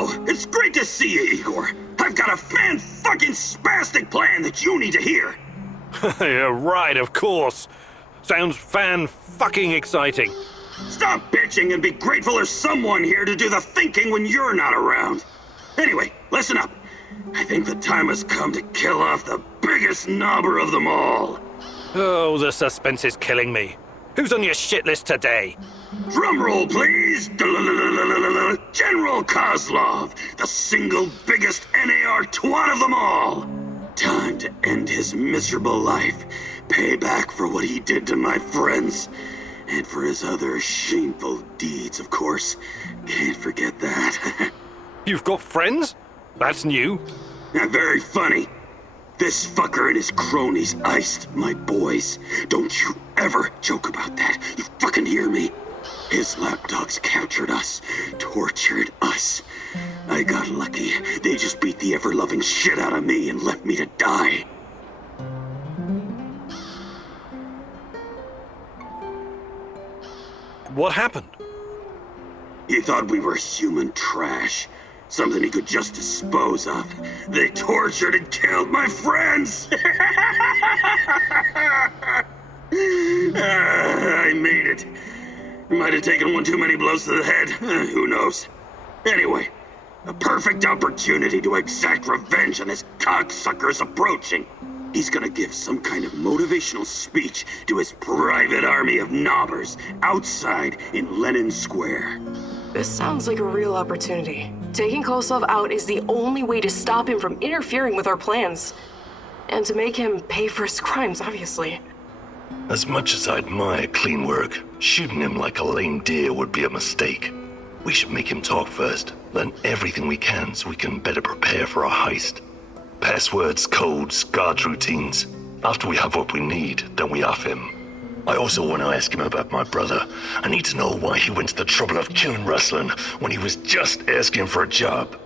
Oh, it's great to see you, Igor. I've got a fan-fucking-spastic plan that you need to hear. Yeah, right, of course. Sounds fan-fucking exciting. Stop bitching and be grateful there's someone here to do the thinking when you're not around. Anyway, listen up. I think the time has come to kill off the biggest knobber of them all. Oh, the suspense is killing me. Who's on your shit list today? Drum roll, please. General Kozlov, the single biggest NAR twat of them all. Time to end his miserable life. Pay back for what he did to my friends. And for his other shameful deeds, of course. Can't forget that. You've got friends? That's new. Very funny. This fucker and his cronies iced my boys. Don't you ever joke about that. You fucking hear me? His lapdogs captured us, tortured us. I got lucky. They just beat the ever-loving shit out of me and left me to die. What happened? He thought we were human trash. Something he could just dispose of. They tortured and killed my friends! I made it. Might have taken one too many blows to the head. Who knows? Anyway, a perfect opportunity to exact revenge on this cocksucker's approaching. He's gonna give some kind of motivational speech to his private army of knobbers outside in Lenin Square. This sounds like a real opportunity. Taking Kozlov out is the only way to stop him from interfering with our plans. And to make him pay for his crimes, obviously. As much as I admire clean work, shooting him like a lame deer would be a mistake. We should make him talk first, learn everything we can so we can better prepare for our heist. Passwords, codes, guard routines. After we have what we need, then we off him. I also want to ask him about my brother. I need to know why he went to the trouble of killing Ruslan when he was just asking for a job.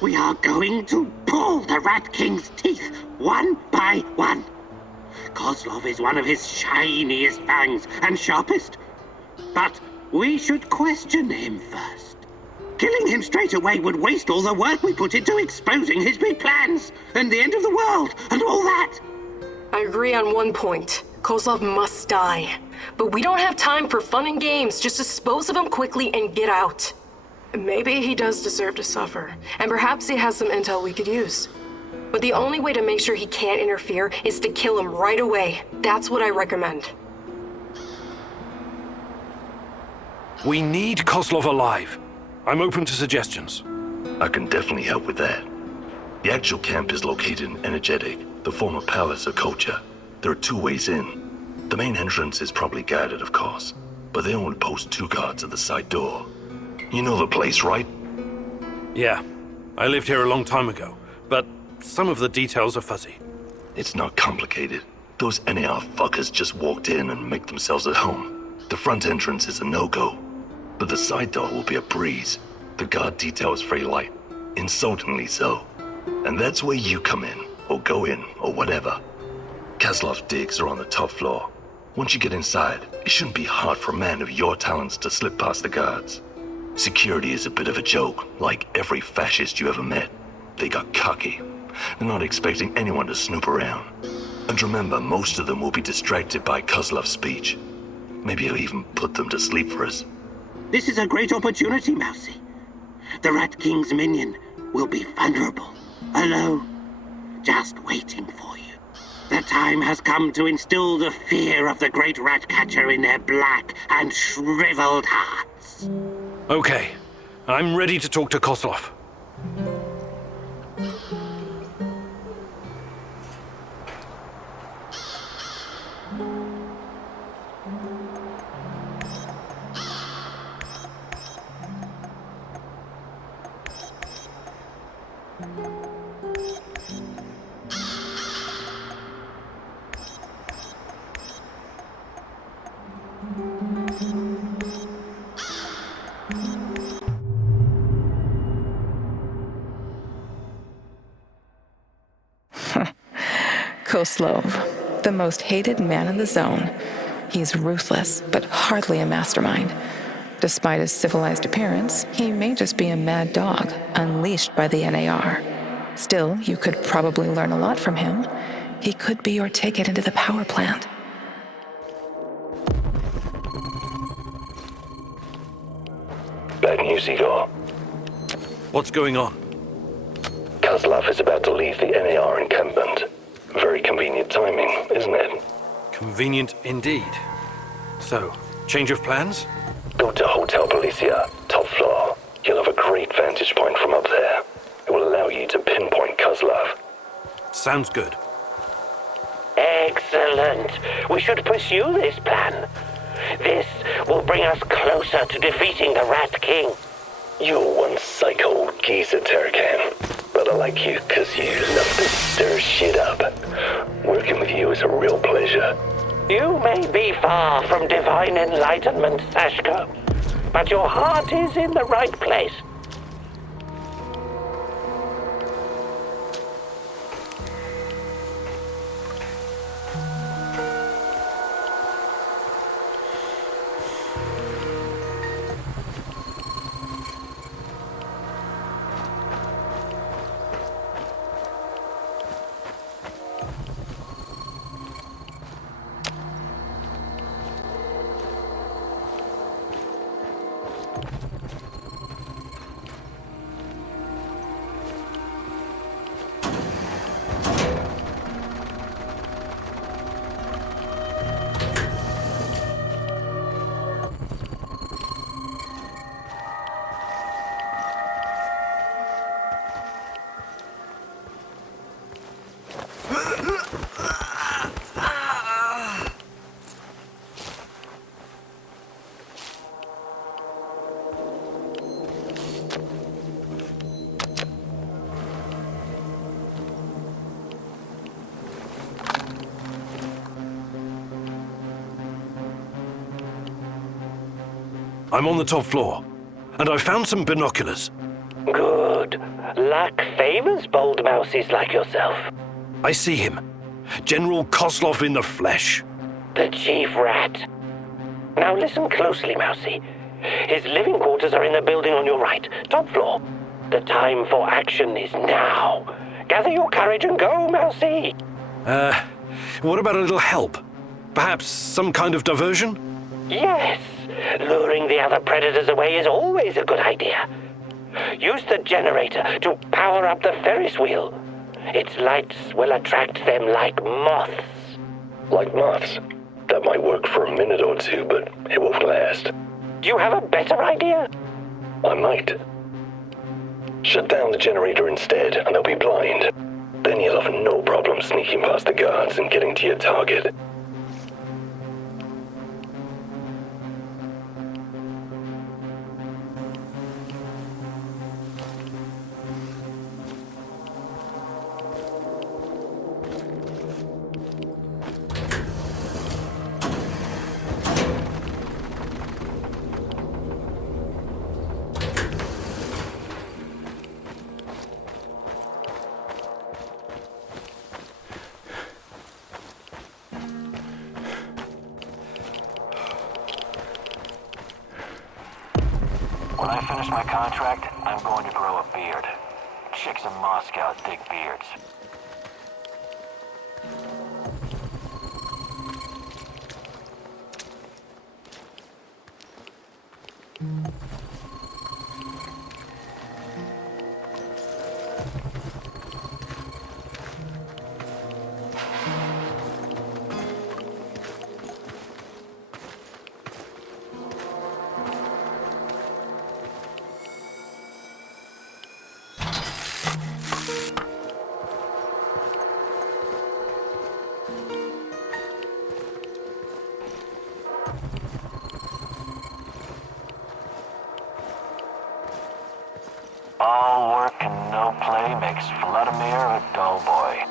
We are going to pull the Rat King's teeth, one by one. Kozlov is one of his shiniest fangs and sharpest. But we should question him first. Killing him straight away would waste all the work we put into exposing his big plans, and the end of the world, and all that. I agree on one point. Kozlov must die. But we don't have time for fun and games. Just dispose of him quickly and get out. Maybe he does deserve to suffer, and perhaps he has some intel we could use. But the only way to make sure he can't interfere is to kill him right away. That's what I recommend. We need Kozlov alive. I'm open to suggestions. I can definitely help with that. The actual camp is located in Energetic, the former palace of Kocha. There are two ways in. The main entrance is probably guarded, of course, but they only post 2 guards at the side door. You know the place, right? Yeah, I lived here a long time ago, but some of the details are fuzzy. It's not complicated. Those NAR fuckers just walked in and make themselves at home. The front entrance is a no-go, but the side door will be a breeze. The guard detail is very light, insultingly so. And that's where you come in, or go in, or whatever. Kozlov's digs are on the top floor. Once you get inside, it shouldn't be hard for a man of your talents to slip past the guards. Security is a bit of a joke, like every fascist you ever met. They got cocky. They're not expecting anyone to snoop around. And remember, most of them will be distracted by Kozlov's speech. Maybe he'll even put them to sleep for us. This is a great opportunity, Mousy. The Rat King's minion will be vulnerable, alone, just waiting for you. The time has come to instill the fear of the great rat catcher in their black and shriveled hearts. Okay, I'm ready to talk to Kozlov. Kozlov, the most hated man in the zone. He's ruthless, but hardly a mastermind. Despite his civilized appearance, he may just be a mad dog, unleashed by the NAR. Still, you could probably learn a lot from him. He could be your ticket into the power plant. Bad news, Igor. What's going on? Kozlov is about to leave the NAR encampment. Very convenient timing, isn't it? Convenient indeed. So, change of plans? Go to Hotel Policia, top floor. You'll have a great vantage point from up there. It will allow you to pinpoint Kozlov. Sounds good. Excellent. We should pursue this plan. This will bring us closer to defeating the Rat King. You're one psycho old geezer, Terracan. But I like you because you love to stir shit up. Working with you is a real pleasure. You may be far from divine enlightenment, Sashko, but your heart is in the right place. I'm on the top floor, and I found some binoculars. Good. Luck favors bold mouses like yourself. I see him. General Kozlov in the flesh. The chief rat. Now listen closely, Mousy. His living quarters are in the building on your right, top floor. The time for action is now. Gather your courage and go, Mousy. What about a little help? Perhaps some kind of diversion? Yes. Luring the other predators away is always a good idea. Use the generator to power up the Ferris wheel. Its lights will attract them like moths. Like moths? That might work for a minute or two, but it won't last. Do you have a better idea? I might. Shut down the generator instead, and they'll be blind. Then you'll have no problem sneaking past the guards and getting to your target. When I finish my contract, I'm going to grow a beard. Chicks in Moscow dig beards. All work and no play makes Vladimir a dull boy.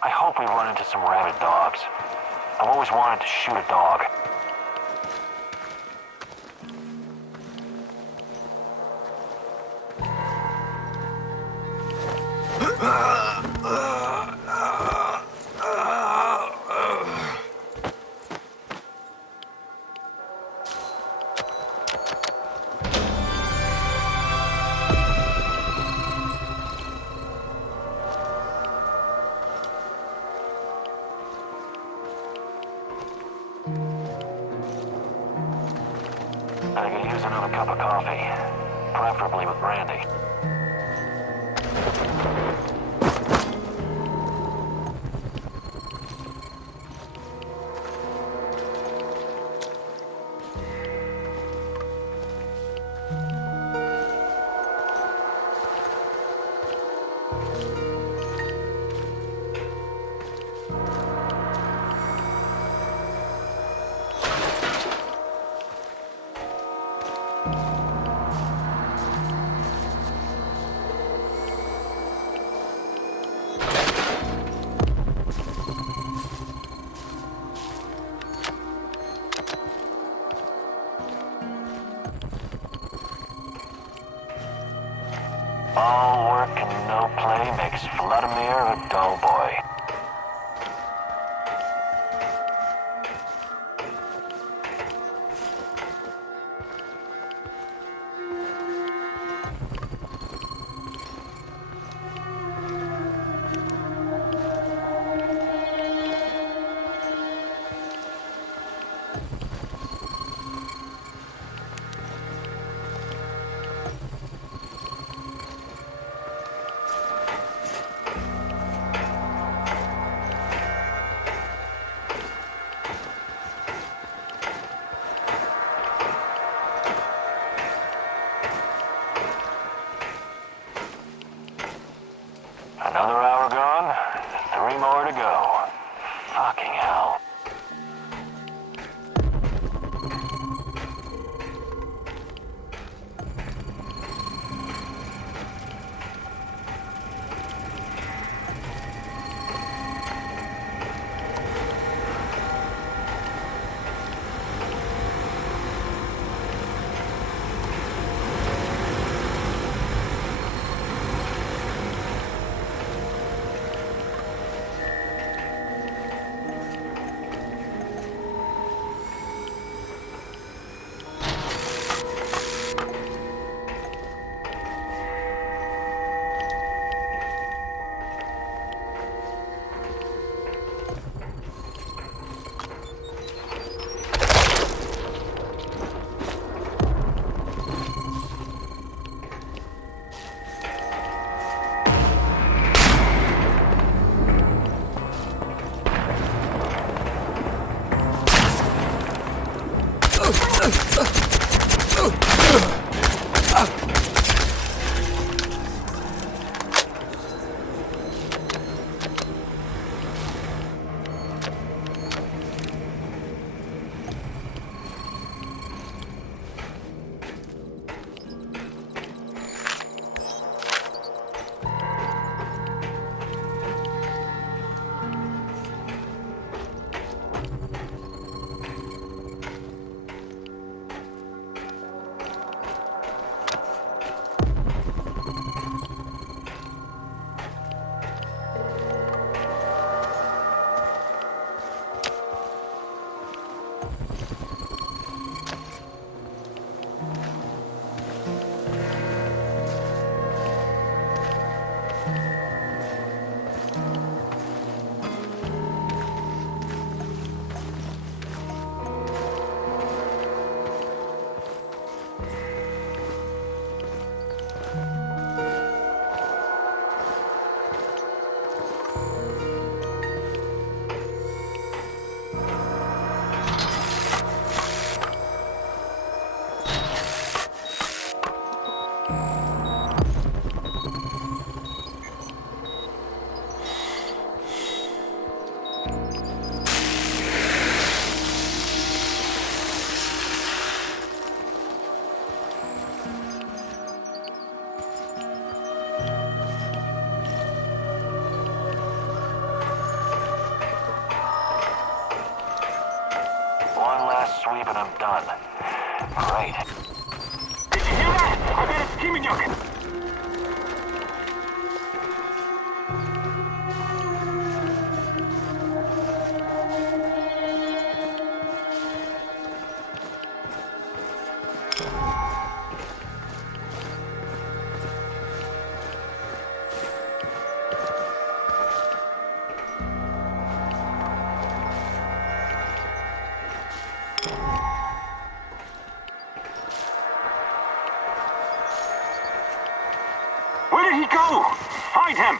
I hope we run into some rabid dogs. I've always wanted to shoot a dog. I could use another cup of coffee, preferably with brandy. All work and no play makes Vladimir a dull boy. Another hour gone, 3 more to go. Fucking hell. done. Great. Did you hear that? I bet it's Kiminuk. Where did he go? Find him!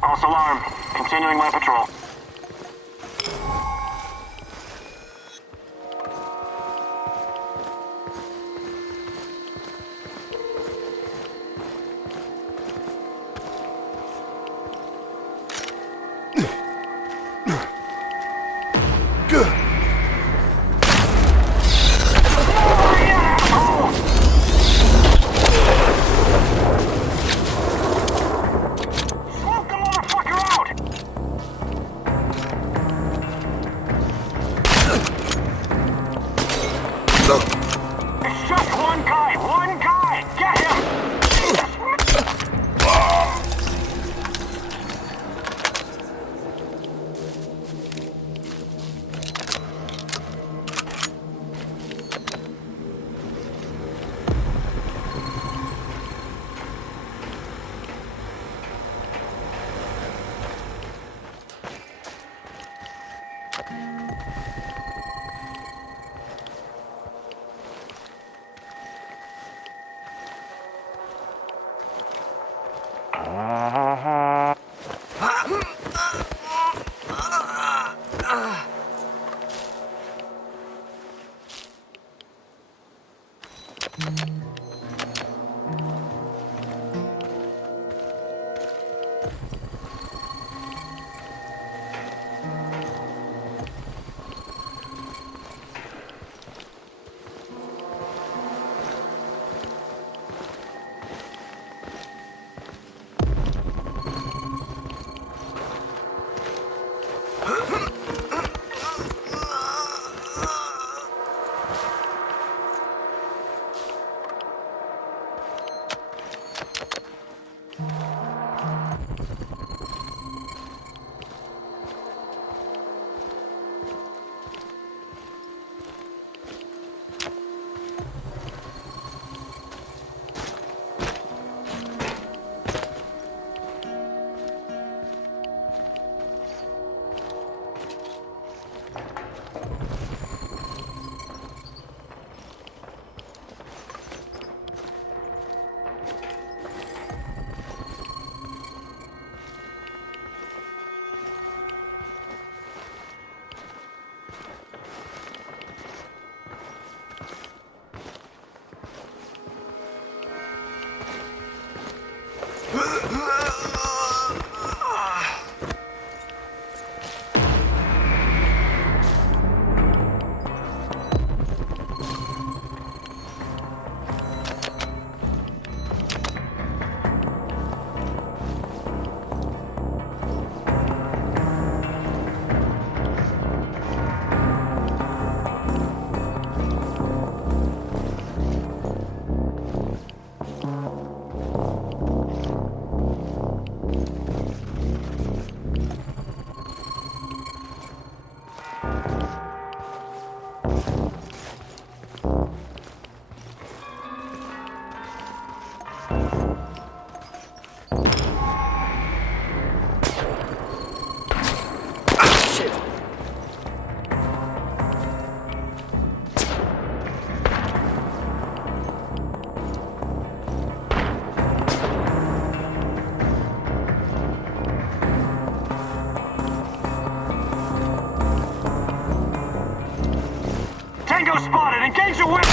False alarm. Continuing my patrol. It's just one guy! One guy! Get him! Shadow spotted! Engage the weapon!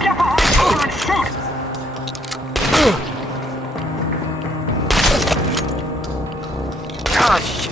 Get behind cover and shoot! Ah, shit.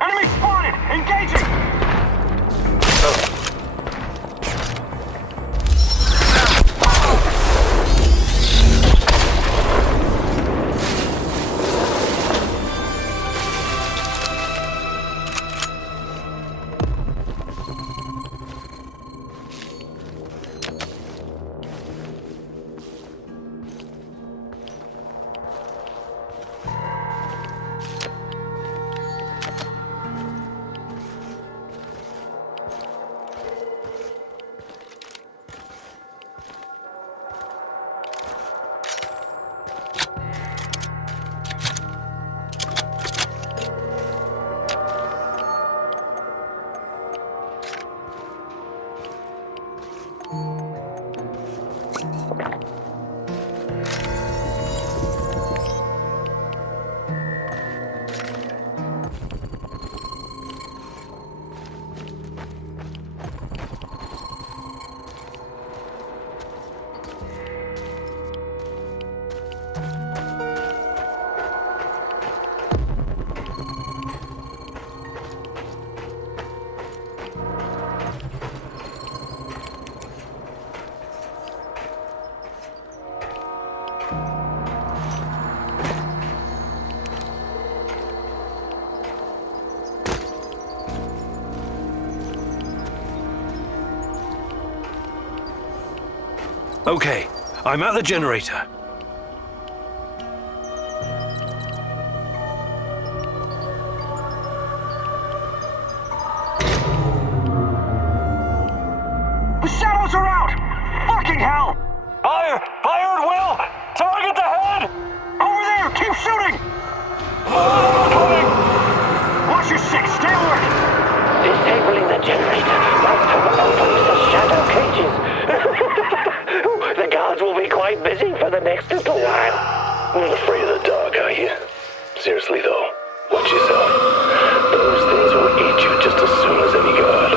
Enemy spotted! Engaging! Okay, I'm at the generator. The shadows are out! Fucking hell! Fire! Fire at will! Target the head! Over there! Keep shooting! Coming! Watch your six! Stay alert! Disabling the generator must have opened the shadow cages. The guards will be quite busy for the next little while. Not afraid of the dark, are you? Seriously though, watch yourself. Those things will eat you just as soon as any guard.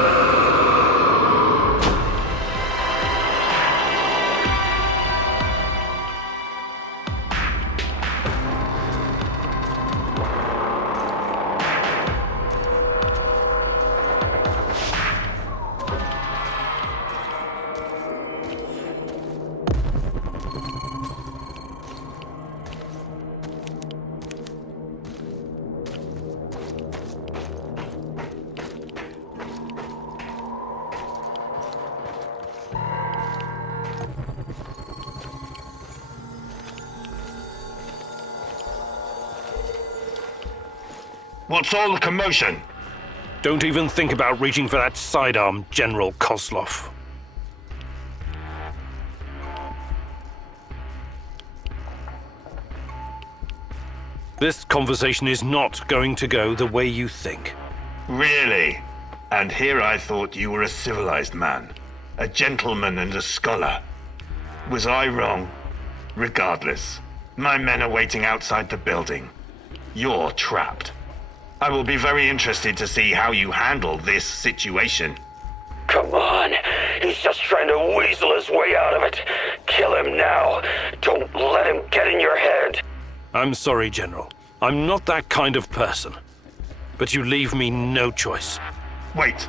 What's all the commotion? Don't even think about reaching for that sidearm, General Kozlov. This conversation is not going to go the way you think. Really? And here I thought you were a civilized man, a gentleman and a scholar. Was I wrong? Regardless, my men are waiting outside the building. You're trapped. I will be very interested to see how you handle this situation. Come on. He's just trying to weasel his way out of it. Kill him now. Don't let him get in your head. I'm sorry, General. I'm not that kind of person. But you leave me no choice. Wait.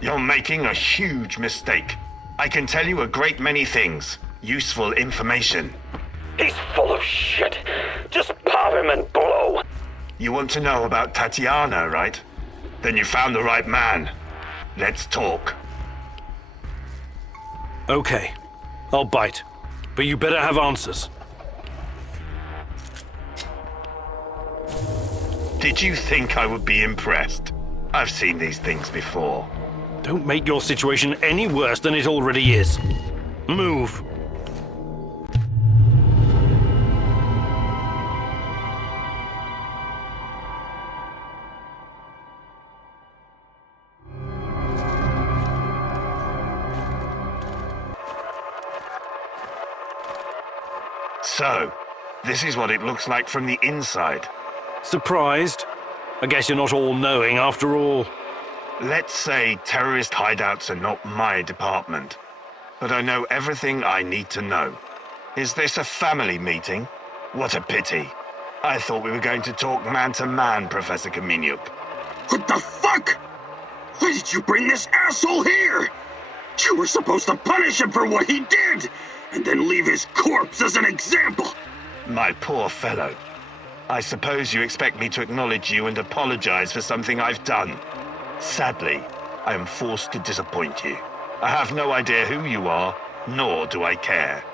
You're making a huge mistake. I can tell you a great many things. Useful information. He's full of shit. Just pop him and blow. You want to know about Tatiana, right? Then you found the right man. Let's talk. Okay. I'll bite. But you better have answers. Did you think I would be impressed? I've seen these things before. Don't make your situation any worse than it already is. Move. So, this is what it looks like from the inside. Surprised? I guess you're not all-knowing after all. Let's say terrorist hideouts are not my department, but I know everything I need to know. Is this a family meeting? What a pity. I thought we were going to talk man-to-man, Professor Kaminyuk. What the fuck? Why did you bring this asshole here? You were supposed to punish him for what he did, and then leave his corpse as an example. My poor fellow. I suppose you expect me to acknowledge you and apologize for something I've done. Sadly, I am forced to disappoint you. I have no idea who you are, nor do I care.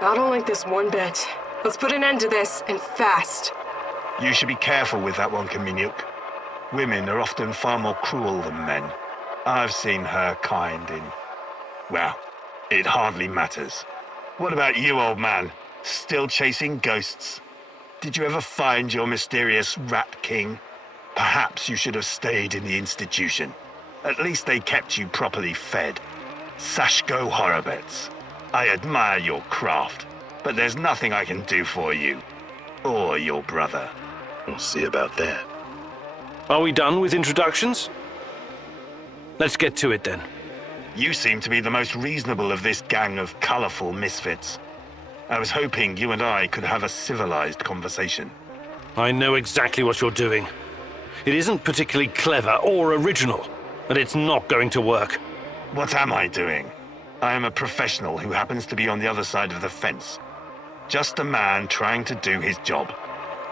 I don't like this one bit. Let's put an end to this, and fast. You should be careful with that one, Kaminyuk. Women are often far more cruel than men. I've seen her kind in... well, it hardly matters. What about you, old man? Still chasing ghosts? Did you ever find your mysterious Rat King? Perhaps you should have stayed in the institution. At least they kept you properly fed. Sashko Horobets. I admire your craft, but there's nothing I can do for you. Or your brother. We'll see about that. Are we done with introductions? Let's get to it then. You seem to be the most reasonable of this gang of colorful misfits. I was hoping you and I could have a civilized conversation. I know exactly what you're doing. It isn't particularly clever or original, but it's not going to work. What am I doing? I am a professional who happens to be on the other side of the fence. Just a man trying to do his job.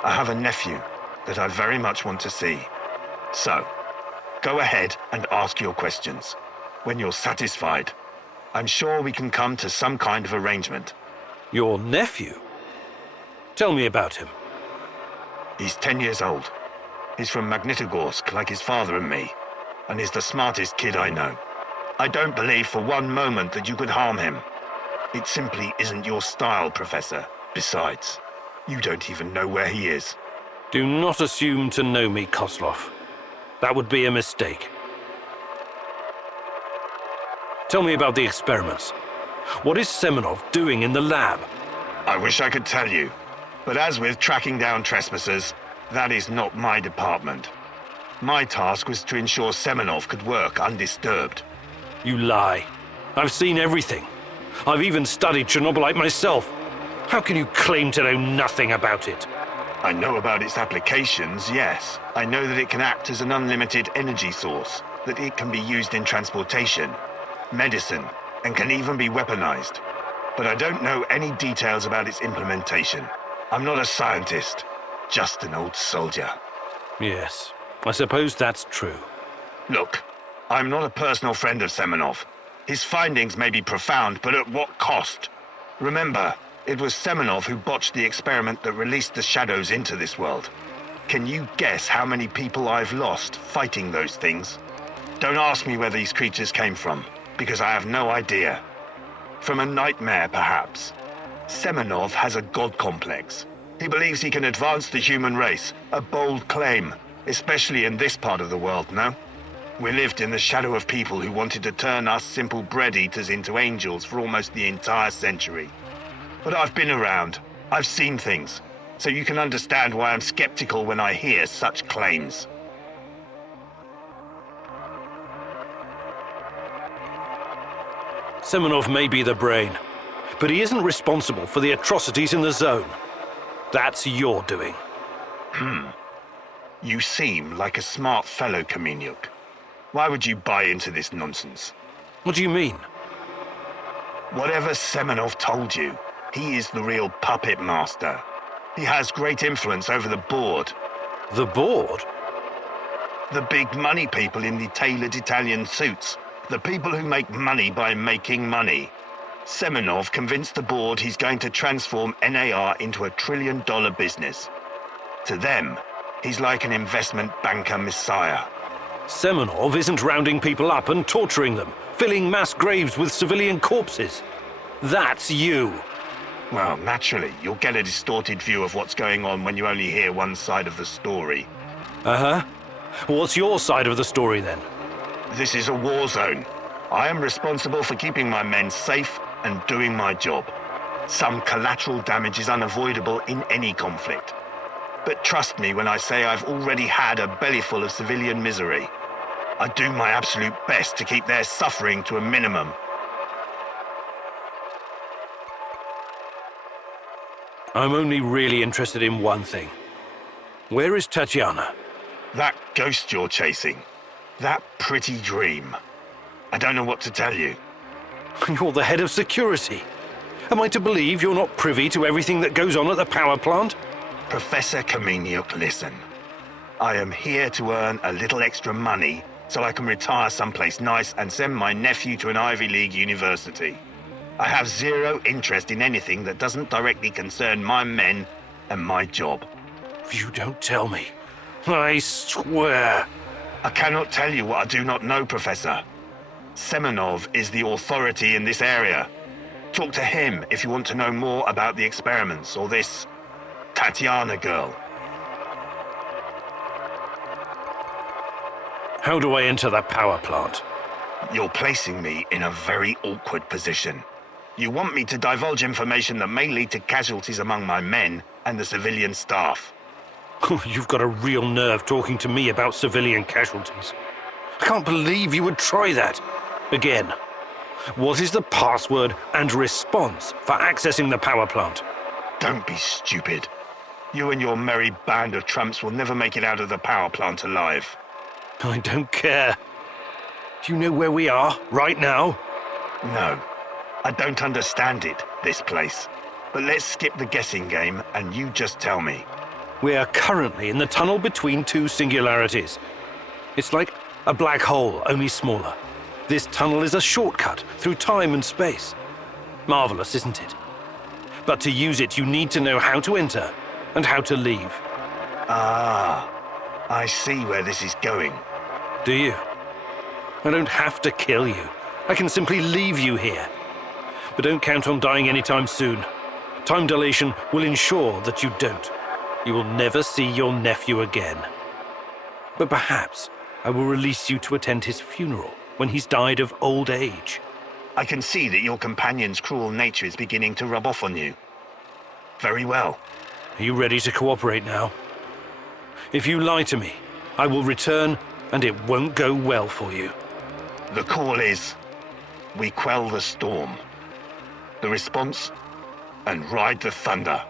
I have a nephew that I very much want to see. So, go ahead and ask your questions. When you're satisfied, I'm sure we can come to some kind of arrangement. Your nephew? Tell me about him. He's 10 years old. He's from Magnitogorsk, like his father and me, and he's the smartest kid I know. I don't believe for one moment that you could harm him. It simply isn't your style, Professor. Besides, you don't even know where he is. Do not assume to know me, Kozlov. That would be a mistake. Tell me about the experiments. What is Semenov doing in the lab? I wish I could tell you, but as with tracking down trespassers, that is not my department. My task was to ensure Semenov could work undisturbed. You lie. I've seen everything. I've even studied Chernobylite myself. How can you claim to know nothing about it? I know about its applications, yes. I know that it can act as an unlimited energy source, that it can be used in transportation, medicine, and can even be weaponized. But I don't know any details about its implementation. I'm not a scientist, just an old soldier. Yes, I suppose that's true. Look, I'm not a personal friend of Semenov. His findings may be profound, but at what cost? Remember, it was Semenov who botched the experiment that released the shadows into this world. Can you guess how many people I've lost fighting those things? Don't ask me where these creatures came from, because I have no idea. From a nightmare, perhaps. Semenov has a god complex. He believes he can advance the human race, a bold claim, especially in this part of the world, no? We lived in the shadow of people who wanted to turn us simple bread-eaters into angels for almost the entire century. But I've been around. I've seen things. So you can understand why I'm skeptical when I hear such claims. Semenov may be the brain, but he isn't responsible for the atrocities in the zone. That's your doing. You seem like a smart fellow, Kamenyuk. Why would you buy into this nonsense? What do you mean? Whatever Semenov told you, he is the real puppet master. He has great influence over the board. The board? The big money people in the tailored Italian suits. The people who make money by making money. Semenov convinced the board he's going to transform NAR into $1 trillion business. To them, he's like an investment banker messiah. Semenov isn't rounding people up and torturing them, filling mass graves with civilian corpses. That's you. Well, naturally, you'll get a distorted view of what's going on when you only hear one side of the story. Uh-huh. What's your side of the story, then? This is a war zone. I am responsible for keeping my men safe and doing my job. Some collateral damage is unavoidable in any conflict. But trust me when I say I've already had a bellyful of civilian misery. I do my absolute best to keep their suffering to a minimum. I'm only really interested in one thing. Where is Tatiana? That ghost you're chasing. That pretty dream. I don't know what to tell you. You're the head of security. Am I to believe you're not privy to everything that goes on at the power plant? Professor Kamenyuk, listen. I am here to earn a little extra money so I can retire someplace nice and send my nephew to an Ivy League university. I have zero interest in anything that doesn't directly concern my men and my job. You don't tell me. I swear. I cannot tell you what I do not know, Professor. Semenov is the authority in this area. Talk to him if you want to know more about the experiments or this Tatiana girl. How do I enter the power plant? You're placing me in a very awkward position. You want me to divulge information that may lead to casualties among my men and the civilian staff. You've got a real nerve talking to me about civilian casualties. I can't believe you would try that. Again, what is the password and response for accessing the power plant? Don't be stupid. You and your merry band of trumps will never make it out of the power plant alive. I don't care. Do you know where we are right now? No. I don't understand it, this place. But let's skip the guessing game and you just tell me. We are currently in the tunnel between two singularities. It's like a black hole, only smaller. This tunnel is a shortcut through time and space. Marvelous, isn't it? But to use it, you need to know how to enter and how to leave. Ah, I see where this is going. Do you? I don't have to kill you. I can simply leave you here. But don't count on dying anytime soon. Time dilation will ensure that you don't. You will never see your nephew again. But perhaps I will release you to attend his funeral when he's died of old age. I can see that your companion's cruel nature is beginning to rub off on you. Very well. Are you ready to cooperate now? If you lie to me, I will return and it won't go well for you. The call is, we quell the storm. The response, and ride the thunder.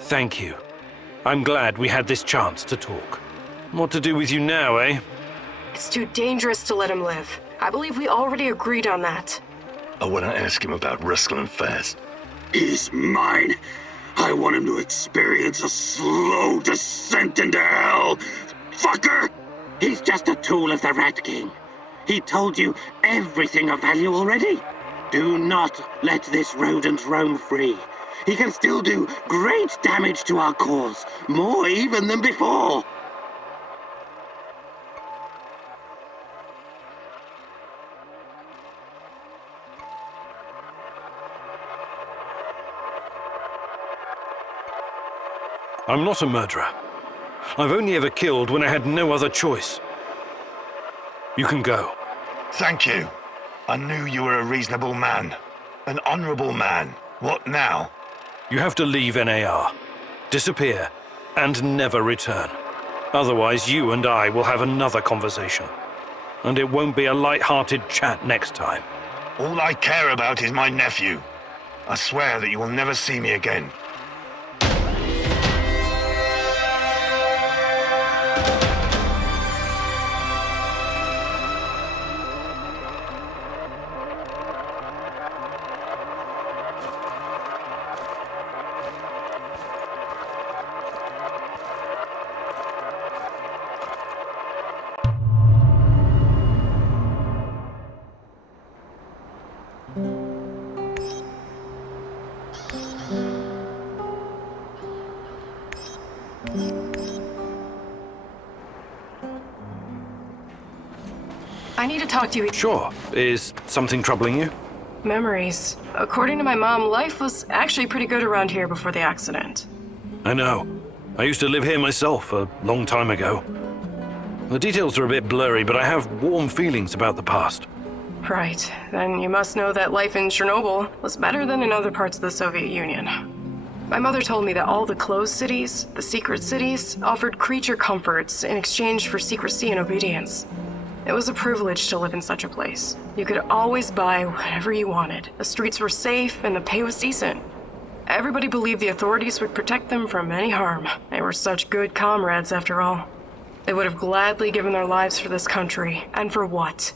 Thank you. I'm glad we had this chance to talk. What to do with you now, eh? It's too dangerous to let him live. I believe we already agreed on that. I want to ask him about wrestling fast. He's mine. I want him to experience a slow descent into hell. Fucker! He's just a tool of the Rat King. He told you everything of value already. Do not let this rodent roam free. he can still do great damage to our cause, more even than before. I'm not a murderer. I've only ever killed when I had no other choice. You can go. Thank you. I knew you were a reasonable man. An honorable man. What now? You have to leave NAR, disappear, and never return. Otherwise, you and I will have another conversation. And it won't be a light-hearted chat next time. All I care about is my nephew. I swear that you will never see me again. I need to talk to you. Sure. Is something troubling you? Memories. According to my mom, life was actually pretty good around here before the accident. I know. I used to live here myself a long time ago. The details are a bit blurry, but I have warm feelings about the past. Right. Then you must know that life in Chernobyl was better than in other parts of the Soviet Union. My mother told me that all the closed cities, the secret cities, offered creature comforts in exchange for secrecy and obedience. It was a privilege to live in such a place. You could always buy whatever you wanted. The streets were safe and the pay was decent. Everybody believed the authorities would protect them from any harm. They were such good comrades after all. They would have gladly given their lives for this country. And for what?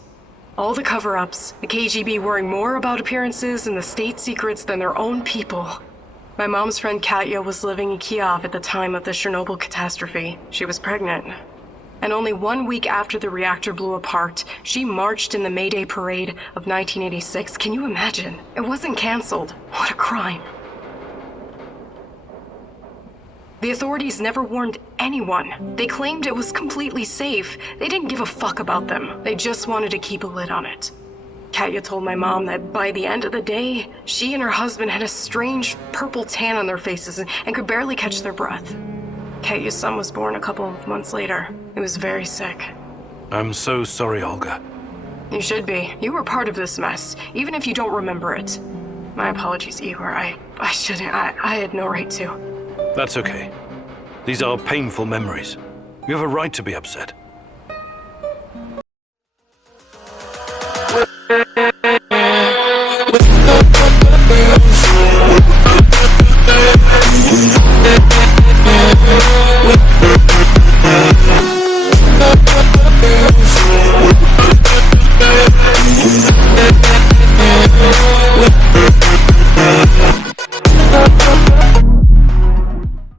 All the cover-ups, the KGB worrying more about appearances and the state secrets than their own people. My mom's friend Katya was living in Kiev at the time of the Chernobyl catastrophe. She was pregnant. And only 1 week after the reactor blew apart, she marched in the May Day parade of 1986. Can you imagine? It wasn't canceled. What a crime. The authorities never warned anyone. They claimed it was completely safe. They didn't give a fuck about them. They just wanted to keep a lid on it. Katya told my mom that by the end of the day, she and her husband had a strange purple tan on their faces and could barely catch their breath. Katya's son was born a couple of months later. He was very sick. I'm so sorry, Olga. You should be. You were part of this mess, even if you don't remember it. My apologies, Igor. I shouldn't. I had no right to. That's okay. These are painful memories. You have a right to be upset.